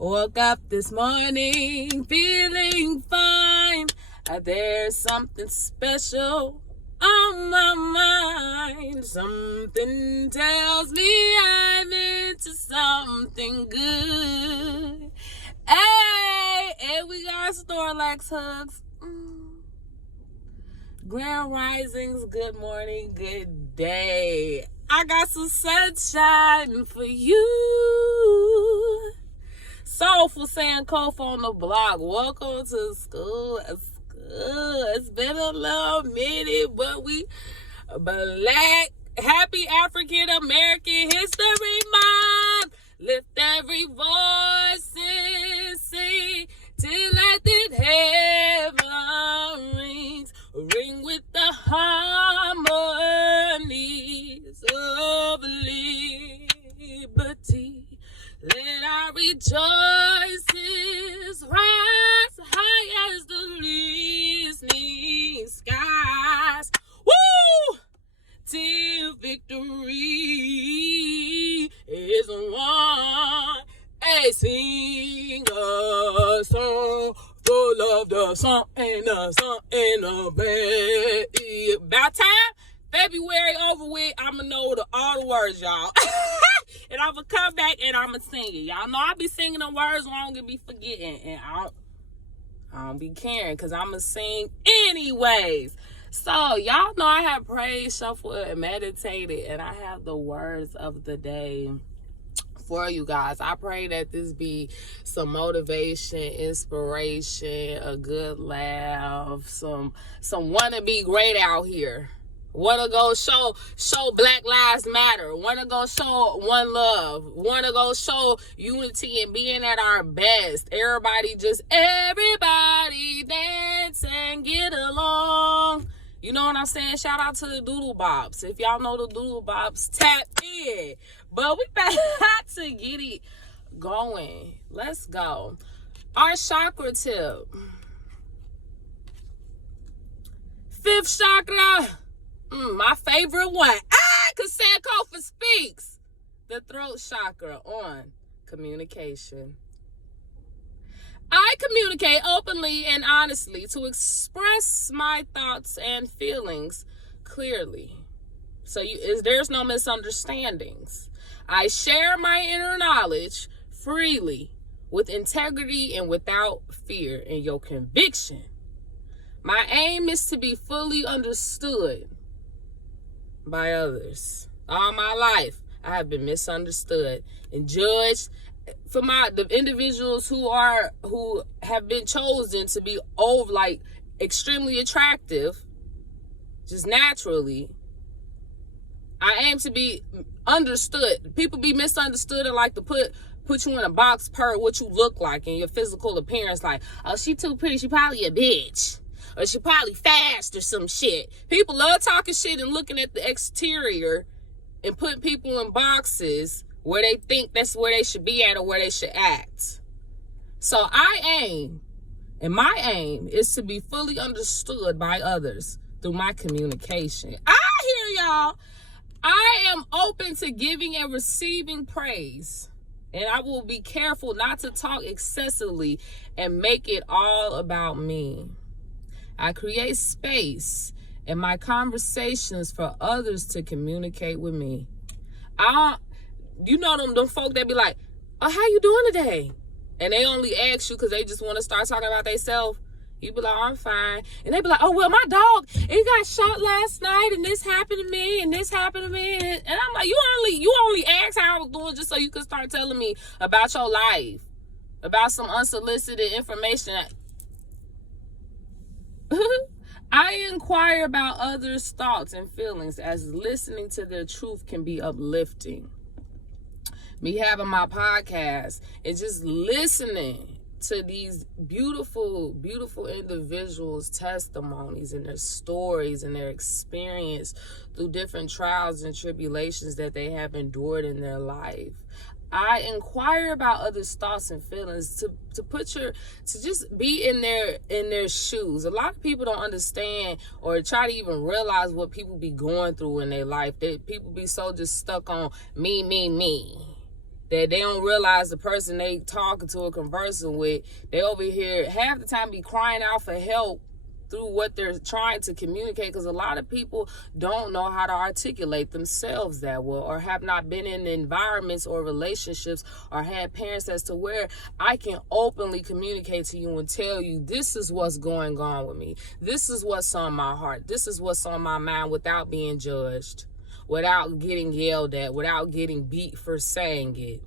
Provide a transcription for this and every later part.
Woke up this morning feeling fine. There's something special on my mind. Something tells me I'm into something good. Hey, and we got Snorlax hugs. Grand risings, good morning, good day. I got some sunshine for you. Soulful Sankofa on the block. Welcome to school. It's been a little minute, but we black. Happy African American History Month. Lift every voice and sing till at the heaven rings. Ring with the harmonies of liberty. Let our rejoices rise high as the listening skies. Woo! Till victory is won. Hey, sing a song full of the sun and the sun and the bed. About time February over with, I'ma know all the words, y'all. And I'ma come back and I'ma sing it. Y'all know I be singing the words long and be forgetting. And I don't be caring because I'ma sing anyways. So y'all know I have prayed, shuffled, and meditated, and I have the words of the day for you guys. I pray that this be some motivation, inspiration, a good laugh, some wanna be great out here. Wanna go show Black Lives Matter. Wanna go show one love. Wanna go show unity and being at our best. Everybody dance and get along. You know what I'm saying? Shout out to the Doodle Bops. If y'all know the Doodle Bops, tap in. But we about to get it going. Let's go. Our chakra tip. Fifth chakra. My favorite one. Because Sankofa Speaks. The throat chakra on communication. I communicate openly and honestly to express my thoughts and feelings clearly. So there's no misunderstandings. I share my inner knowledge freely with integrity and without fear in your conviction. My aim is to be fully understood by others. All my life, I have been misunderstood and judged. For the individuals who have been chosen to be extremely attractive, just naturally, I aim to be understood. People be misunderstood and like to put you in a box per what you look like and your physical appearance. Like, oh, she too pretty. She probably a bitch. Or she probably fast or some shit. People love talking shit and looking at the exterior and putting people in boxes where they think that's where they should be at or where they should act. So my aim is to be fully understood by others through my communication. I hear y'all. I am open to giving and receiving praise. And I will be careful not to talk excessively and make it all about me. I create space in my conversations for others to communicate with me. You know them folk that be like, oh, how you doing today? And they only ask you because they just want to start talking about themselves. You be like, oh, I'm fine. And they be like, oh, well, my dog, it got shot last night and this happened to me and this happened to me. And I'm like, you only asked how I was doing just so you could start telling me about your life, about some unsolicited information. I inquire about others' thoughts and feelings as listening to their truth can be uplifting. Me having my podcast and just listening to these beautiful, beautiful individuals' testimonies and their stories and their experience through different trials and tribulations that they have endured in their life. I inquire about others' thoughts and feelings to just be in their shoes. A lot of people don't understand or try to even realize what people be going through in their life. That people be so just stuck on me. that they don't realize the person they talking to or conversing with, they over here half the time be crying out for help through what they're trying to communicate, because a lot of people don't know how to articulate themselves that well, or have not been in environments or relationships or had parents as to where I can openly communicate to you and tell you this is what's going on with me. This is what's on my heart. This is what's on my mind without being judged, without getting yelled at, without getting beat for saying it.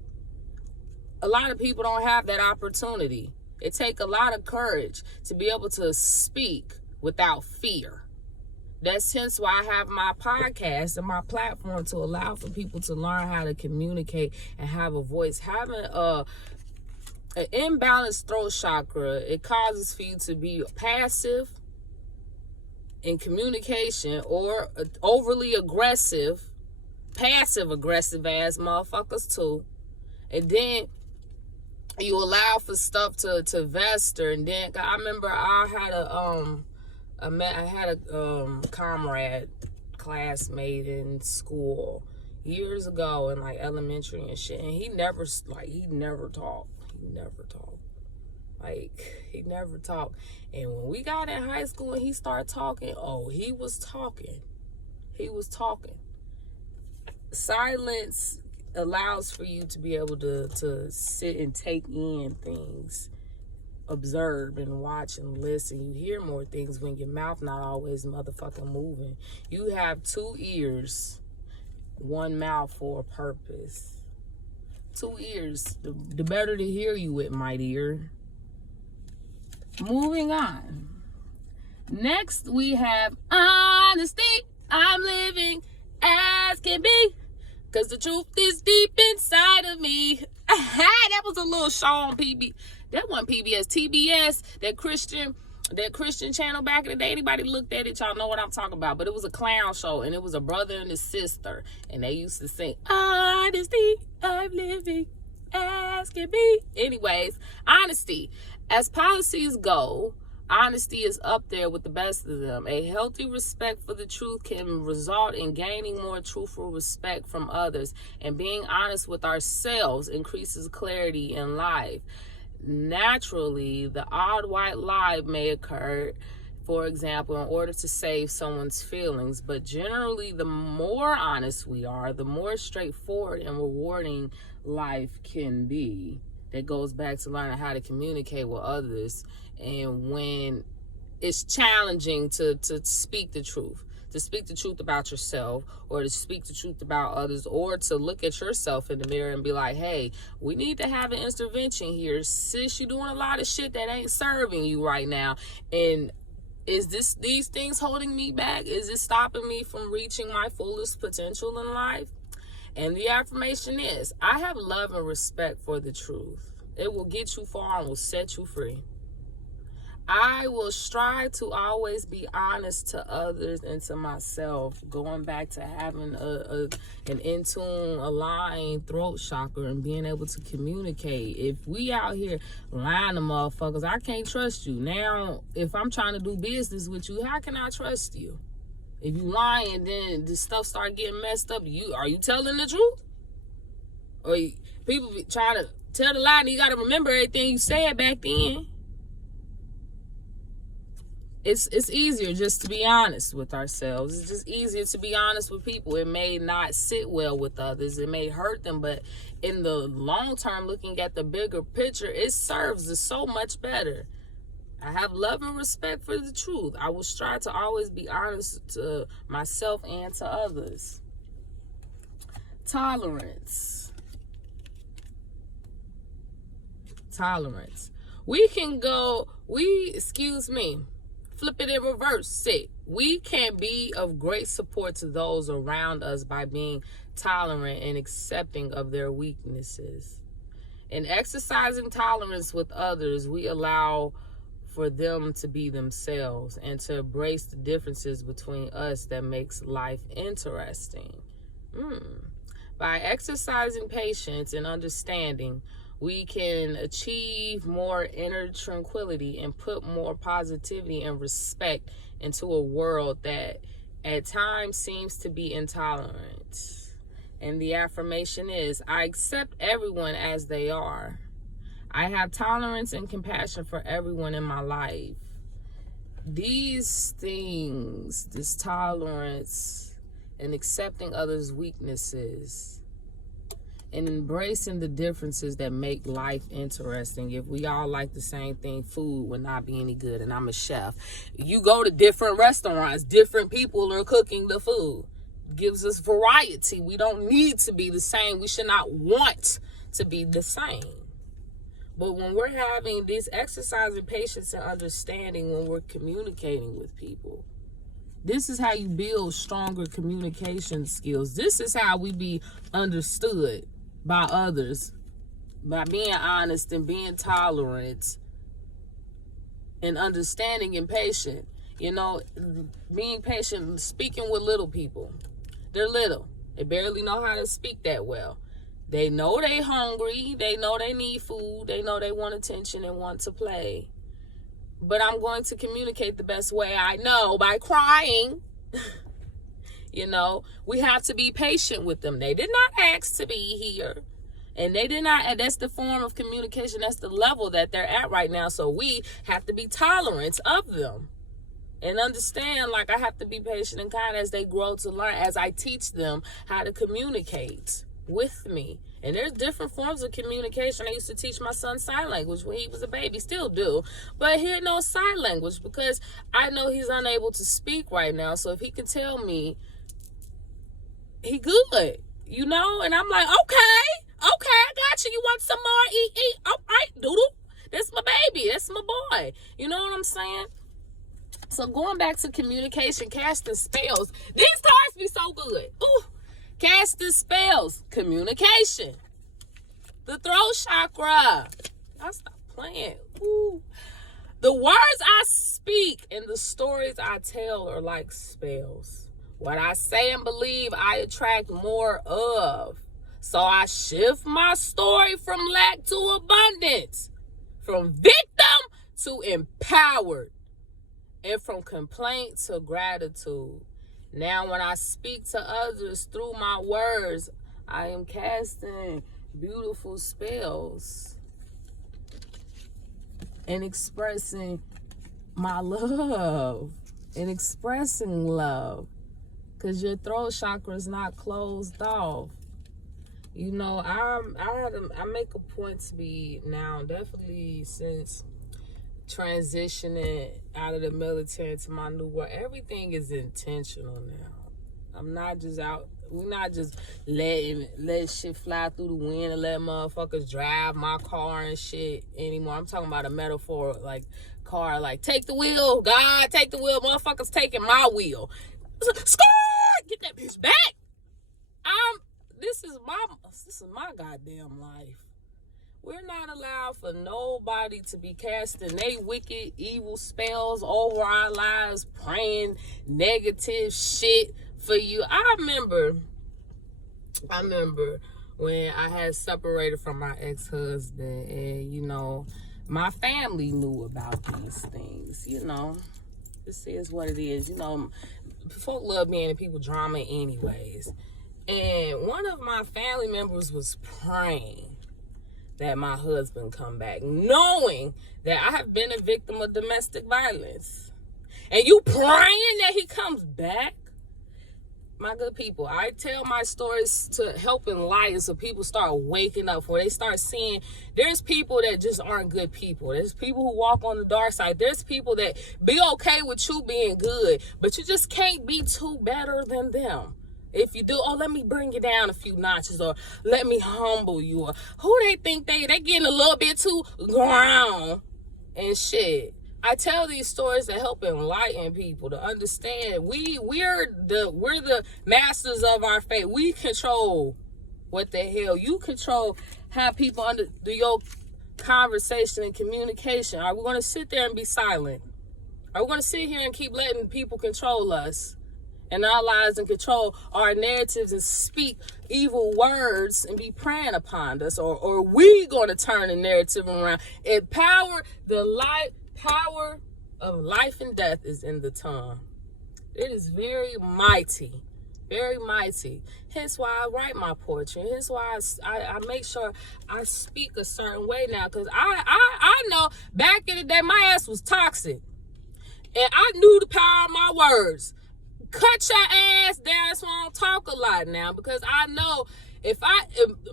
A lot of people don't have that opportunity. It takes a lot of courage to be able to speak without fear. That's hence why I have my podcast and my platform, to allow for people to learn how to communicate and have a voice. Having an imbalanced throat chakra, it causes for you to be passive in communication, or overly aggressive, passive aggressive ass motherfuckers too. And then you allow for stuff to fester. And then I remember I had a comrade, classmate in school years ago in like elementary and shit, and he never talked. He never talked. And when we got in high school and he started talking, he was talking. Silence allows for you to be able to sit and take in things, observe and watch and listen. You hear more things when your mouth not always motherfucking moving. You have 2 ears, 1 mouth for a purpose. 2 ears, the better to hear you with, my dear. Moving on. Next we have honesty. I'm living as can be, cause the truth is deep inside of me. That was a little show on PB. That wasn't PBS, TBS, that Christian channel back in the day. Anybody looked at it, y'all know what I'm talking about. But it was a clown show, and it was a brother and a sister, and they used to sing, honesty, I'm living as can be. Anyways, honesty. As policies go, honesty is up there with the best of them. A healthy respect for the truth can result in gaining more truthful respect from others, and being honest with ourselves increases clarity in life. Naturally, the odd white lie may occur, for example, in order to save someone's feelings, but generally the more honest we are, the more straightforward and rewarding life can be. That goes back to learning how to communicate with others, and when it's challenging to speak the truth. To speak the truth about yourself, or to speak the truth about others, or to look at yourself in the mirror and be like, hey, we need to have an intervention here. Sis, you're doing a lot of shit that ain't serving you right now. And is these things holding me back? Is it stopping me from reaching my fullest potential in life? And the affirmation is, I have love and respect for the truth. It will get you far and will set you free. I will strive to always be honest to others and to myself, going back to having an in-tune, aligned throat chakra and being able to communicate. If we out here lying to motherfuckers, I can't trust you. Now, if I'm trying to do business with you, how can I trust you? If you lying, then the stuff start getting messed up. Are you telling the truth? Or people be trying to tell the lie, and you got to remember everything you said back then. It's easier just to be honest with ourselves. It's just easier to be honest with people. It may not sit well with others. It may hurt them, but in the long term, looking at the bigger picture, it serves us so much better. I have love and respect for the truth. I will strive to always be honest to myself and to others. Tolerance. Flip it in reverse. We can be of great support to those around us by being tolerant and accepting of their weaknesses. In exercising tolerance with others, we allow for them to be themselves and to embrace the differences between us that makes life interesting. By exercising patience and understanding, we can achieve more inner tranquility and put more positivity and respect into a world that at times seems to be intolerant. And the affirmation is, I accept everyone as they are. I have tolerance and compassion for everyone in my life. These things, this tolerance and accepting others' weaknesses and embracing the differences that make life interesting. If we all like the same thing, food would not be any good. And I'm a chef. You go to different restaurants, different people are cooking the food. Gives us variety. We don't need to be the same. We should not want to be the same. But when we're having these exercising patience and understanding when we're communicating with people, this is how you build stronger communication skills. This is how we be understood by others, by being honest and being tolerant and understanding and patient. You know, being patient, speaking with little people. They're little. They barely know how to speak that well. They know they hungry. They know they need food. They know they want attention and want to play. But I'm going to communicate the best way I know by crying. You know, we have to be patient with them. They did not ask to be here. And they did not, and that's the form of communication. That's the level that they're at right now. So we have to be tolerant of them. And understand, like, I have to be patient and kind as they grow to learn, as I teach them how to communicate with me. And there's different forms of communication. I used to teach my son sign language when he was a baby, still do. But he knows sign language because I know he's unable to speak right now. So if he can tell me, he good, you know? And I'm like, okay, I got you. You want some more? Eat. All right, doodle. That's my baby. That's my boy. You know what I'm saying? So going back to communication, casting spells. These cards be so good. Ooh, casting spells, communication. The throat chakra. I stop playing. Ooh. The words I speak and the stories I tell are like spells. What I say and believe, I attract more of. So I shift my story from lack to abundance, from victim to empowered, and from complaint to gratitude. Now when I speak to others through my words, I am casting beautiful spells and expressing my love and expressing love, because your throat chakra is not closed off. You know, I make a point to be now, definitely since transitioning out of the military to my new work, everything is intentional now. I'm not just out, we're not just letting shit fly through the wind and let motherfuckers drive my car and shit anymore. I'm talking about a metaphor, like car, like take the wheel, God, take the wheel, motherfuckers taking my wheel. Skirt! Get that bitch back. This is my goddamn life. We're not allowed for nobody to be casting they wicked, evil spells over our lives, praying negative shit for you. I remember when I had separated from my ex-husband, and, you know, my family knew about these things, you know. This is what it is. You know, folk love being in people drama anyways. And one of my family members was praying that my husband come back, knowing that I have been a victim of domestic violence. And you praying that he comes back? My good people, I tell my stories to help enlighten so people start waking up, where they start seeing there's people that just aren't good people. There's people who walk on the dark side. There's people that be okay with you being good, but you just can't be too better than them. If you do, oh, let me bring you down a few notches, or let me humble you, or who they think they getting a little bit too ground and shit. I tell these stories to help enlighten people to understand we're the masters of our fate. We control what the hell. You control how people do your conversation and communication. Are we going to sit there and be silent? Are we going to sit here and keep letting people control us and our lives and control our narratives and speak evil words and be preying upon us? Or we going to turn the narrative around? Empower the light. Power of life and death is in the tongue. It is very mighty, very mighty. Hence why I write my poetry. Hence why I make sure I speak a certain way now. Because I know back in the day, my ass was toxic. And I knew the power of my words. Cut your ass down. That's why I don't talk a lot now. Because I know if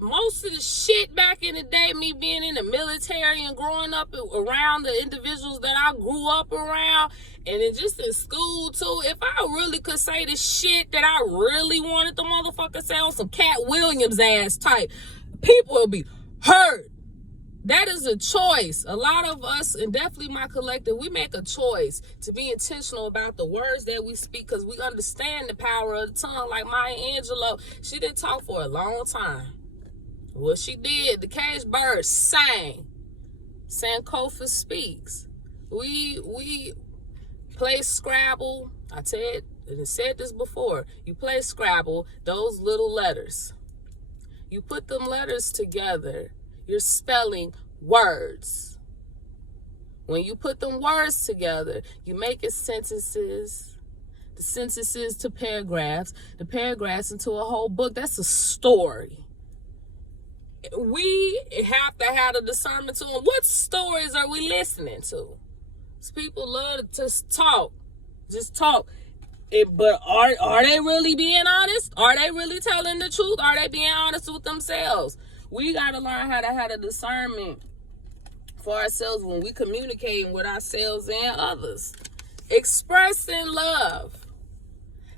most of the shit back in the day, me being in the military and growing up around the individuals that I grew up around, and then just in school too, if I really could say the shit that I really wanted the motherfucker say on some Cat Williams ass type, people will be hurt. That is a choice. A lot of us, and definitely my collective, we make a choice to be intentional about the words that we speak because we understand the power of the tongue. Like Maya Angelou, she didn't talk for a long time. What she did, the Cage Bird sang. Sankofa Speaks. We play Scrabble. I said this before. You play Scrabble, those little letters. You put them letters together. You're spelling words. When you put them words together, you make it sentences. The sentences to paragraphs. The paragraphs into a whole book. That's a story. We have to have the discernment to them. What stories are we listening to? Because people love to just talk. Just talk. But are they really being honest? Are they really telling the truth? Are they being honest with themselves? We got to learn how to have a discernment for ourselves when we communicating with ourselves and others. Expressing love.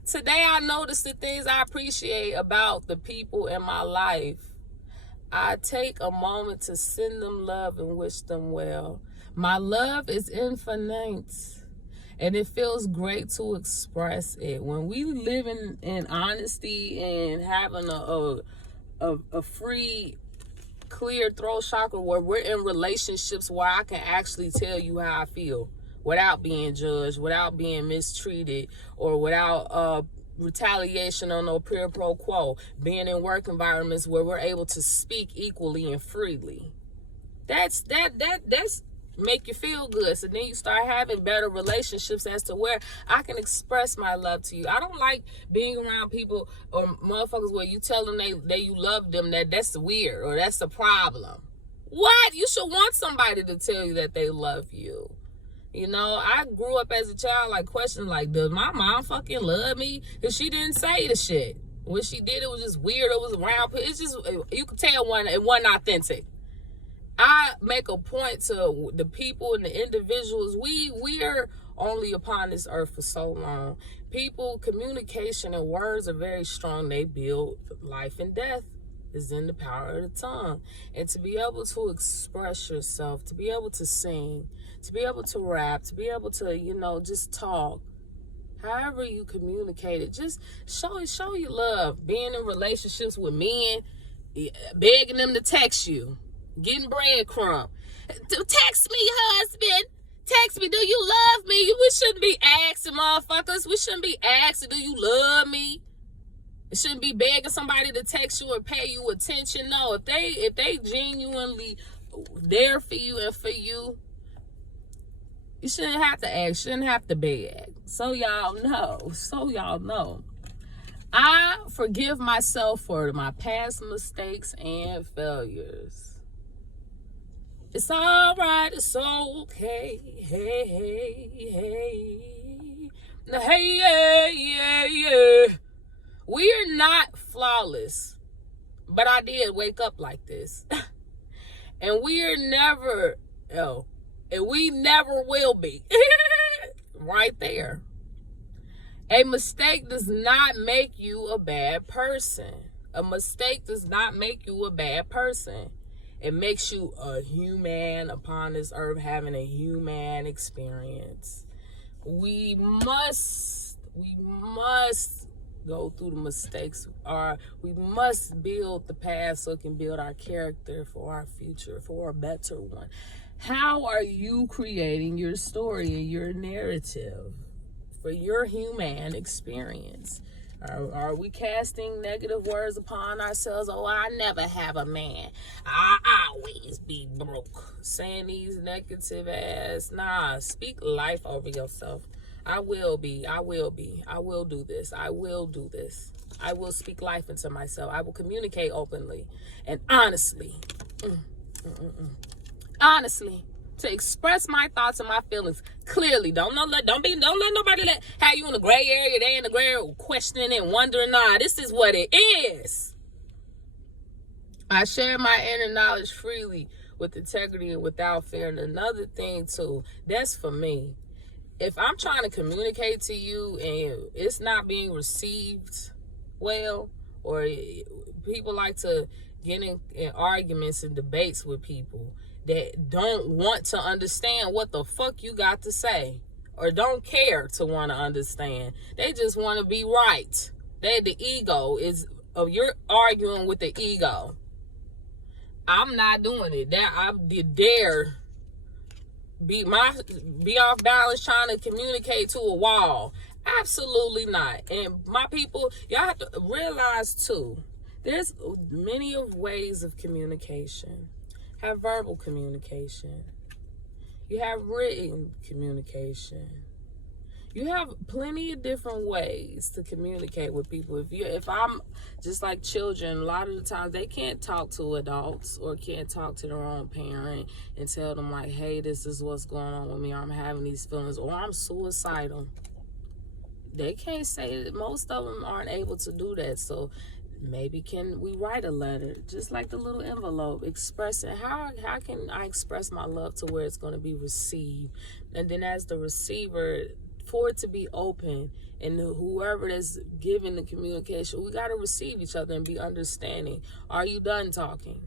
Today I noticed the things I appreciate about the people in my life. I take a moment to send them love and wish them well. My love is infinite. And it feels great to express it. When we live in honesty and having a free, clear throat chakra where we're in relationships where I can actually tell you how I feel without being judged, without being mistreated, or without retaliation or no peer pro quo, being in work environments where we're able to speak equally and freely. That's make you feel good. So then you start having better relationships as to where I can express my love to you. I don't like being around people or motherfuckers where you tell them that you love them, that's weird or that's a problem. What? You should want somebody to tell you that they love you. You know, I grew up as a child like questioning like, does my mom fucking love me? Because she didn't say the shit. When she did, it was just weird. It was around. It's just, you could tell it wasn't authentic. I make a point to the people and the individuals. We are only upon this earth for so long. People, communication and words are very strong. They build life and death is in the power of the tongue. And to be able to express yourself, to be able to sing, to be able to rap, to be able to, just talk. However you communicate it, just show your love. Being in relationships with men, begging them to text you. Getting breadcrumb. Text me, husband. Text me. Do you love me? We shouldn't be asking motherfuckers. We shouldn't be asking, do you love me? It shouldn't be begging somebody to text you or pay you attention. No, if they genuinely there for you and for you, you shouldn't have to ask. Shouldn't have to beg. So y'all know. I forgive myself for my past mistakes and failures. It's all right, it's okay. Hey. We are not flawless, but I did wake up like this. And we are never, and we never will be. Right there. A mistake does not make you a bad person. A mistake does not make you a bad person. It makes you a human upon this earth, having a human experience. We must go through the mistakes, or we must build the past so it can build our character for our future, for a better one. How are you creating your story and your narrative for your human experience? Are we casting negative words upon ourselves? Oh, I never have a man. I always be broke. Saying these negative ass. Nah, speak life over yourself. I will be. I will do this. I will do this. I will speak life into myself. I will communicate openly and honestly. Honestly. To express my thoughts and my feelings clearly. Don't let nobody have you in the gray area. They in the gray area questioning and wondering. Nah, this is what it is. I share my inner knowledge freely with integrity and without fear. And another thing too, that's for me. If I'm trying to communicate to you and it's not being received well, or people like to get in arguments and debates with people that don't want to understand what the fuck you got to say, or don't care to want to understand. They just want to be right. The ego is, you're arguing with the ego. I'm not doing it. That I dare be off balance trying to communicate to a wall. Absolutely not. And my people, y'all have to realize too, there's many of ways of communication. Have verbal communication. You have written communication. You have plenty of different ways to communicate with people. If I'm just like children, a lot of the times they can't talk to adults or can't talk to their own parent and tell them like, hey, this is what's going on with me. I'm having these feelings, or I'm suicidal. They can't say that. Most of them aren't able to do that. So maybe can we write a letter, just like the little envelope, expressing how can I express my love to where it's going to be received, and then as the receiver, for it to be open, and whoever that's giving the communication, we got to receive each other and be understanding. Are you done talking?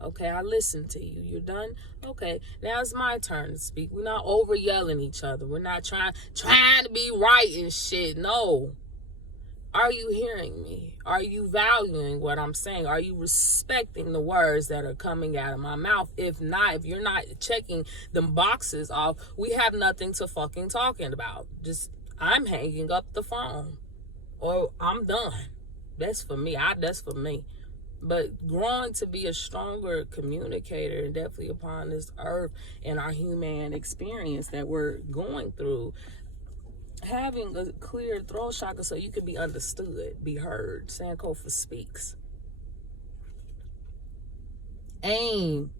Okay, I listened to you. You're done? Okay, now it's my turn to speak. We're not over yelling each other. We're not trying to be right and shit. No. Are you hearing me? Are you valuing what I'm saying? Are you respecting the words that are coming out of my mouth? If not, if you're not checking them boxes off, we have nothing to fucking talking about. Just, I'm hanging up the phone, or I'm done. That's for me. That's for me. But growing to be a stronger communicator, and definitely upon this earth and our human experience that we're going through, having a clear throat chakra so you can be understood, be heard. Sankofa Speaks. Aim.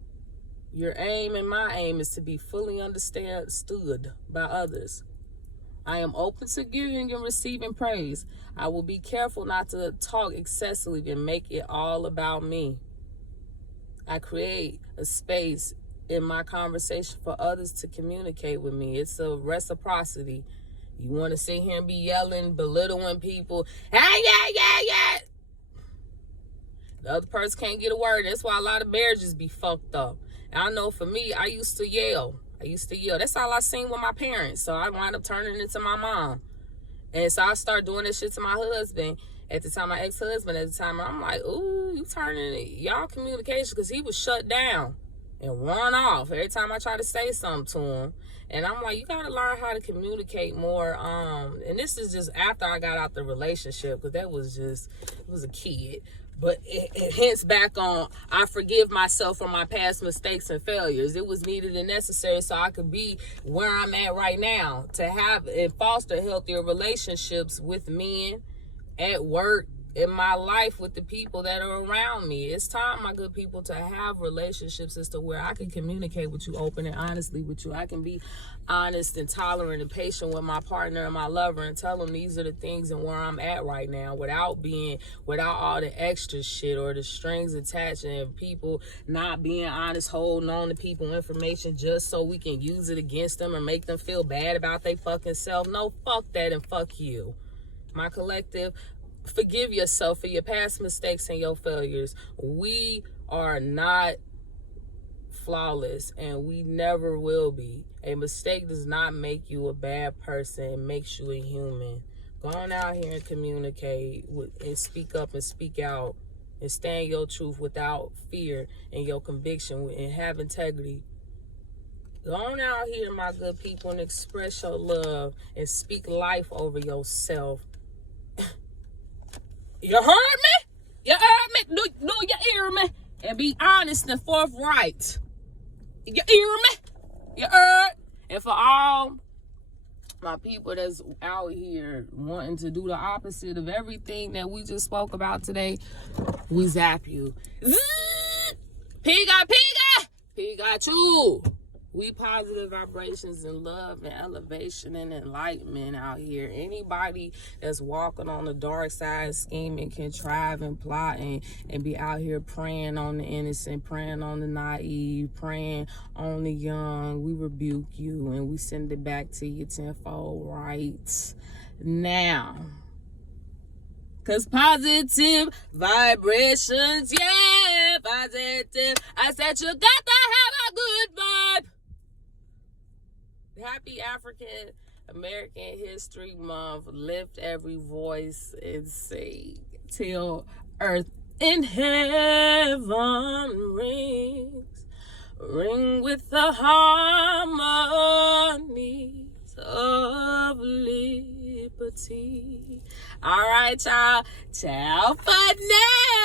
Your aim and my aim is to be fully understood by others. I am open to giving and receiving praise. I will be careful not to talk excessively and make it all about me. I create a space in my conversation for others to communicate with me. It's a reciprocity. You want to sit here and be yelling, belittling people. Hey, yeah. The other person can't get a word. That's why a lot of marriages be fucked up. And I know for me, I used to yell. That's all I seen with my parents. So I wound up turning into my mom. And so I started doing this shit to my husband. At the time, my ex-husband at the time. I'm like, ooh, you turning y'all communication, because he was shut down and run off every time I try to say something to him. And I'm like, you got to learn how to communicate more. And this is just after I got out the relationship, because it was a kid. But it hints back on, I forgive myself for my past mistakes and failures. It was needed and necessary so I could be where I'm at right now, to have and foster healthier relationships with men, at work, in my life, with the people that are around me. It's time, my good people, to have relationships as to where I can communicate with you open and honestly with you. I can be honest and tolerant and patient with my partner and my lover and tell them these are the things and where I'm at right now, without all the extra shit or the strings attached and people not being honest, holding on to people information just so we can use it against them or make them feel bad about their fucking self. No, fuck that and fuck you. My collective, forgive yourself for your past mistakes and your failures. We are not flawless, and we never will be. A mistake does not make you a bad person. It makes you a human. Go on out here and communicate and speak up and speak out and stand your truth without fear and your conviction and have integrity. Go on out here, my good people, and express your love and speak life over yourself. You heard me? You heard me? Do you hear me? And be honest and forthright. You hear me? You heard? And for all My people that's out here wanting to do the opposite of everything that we just spoke about today, we zap you. Pikachu. We positive vibrations and love and elevation and enlightenment out here. Anybody that's walking on the dark side, scheming, contriving, plotting, and be out here preying on the innocent, preying on the naive, preying on the young, we rebuke you and we send it back to you tenfold right now. Cause positive vibrations, yeah, positive. I said you got to have a good vibe. Happy African American History Month. Lift every voice and sing till earth and heaven rings. Ring with the harmonies of liberty. All right, y'all. Ciao for now.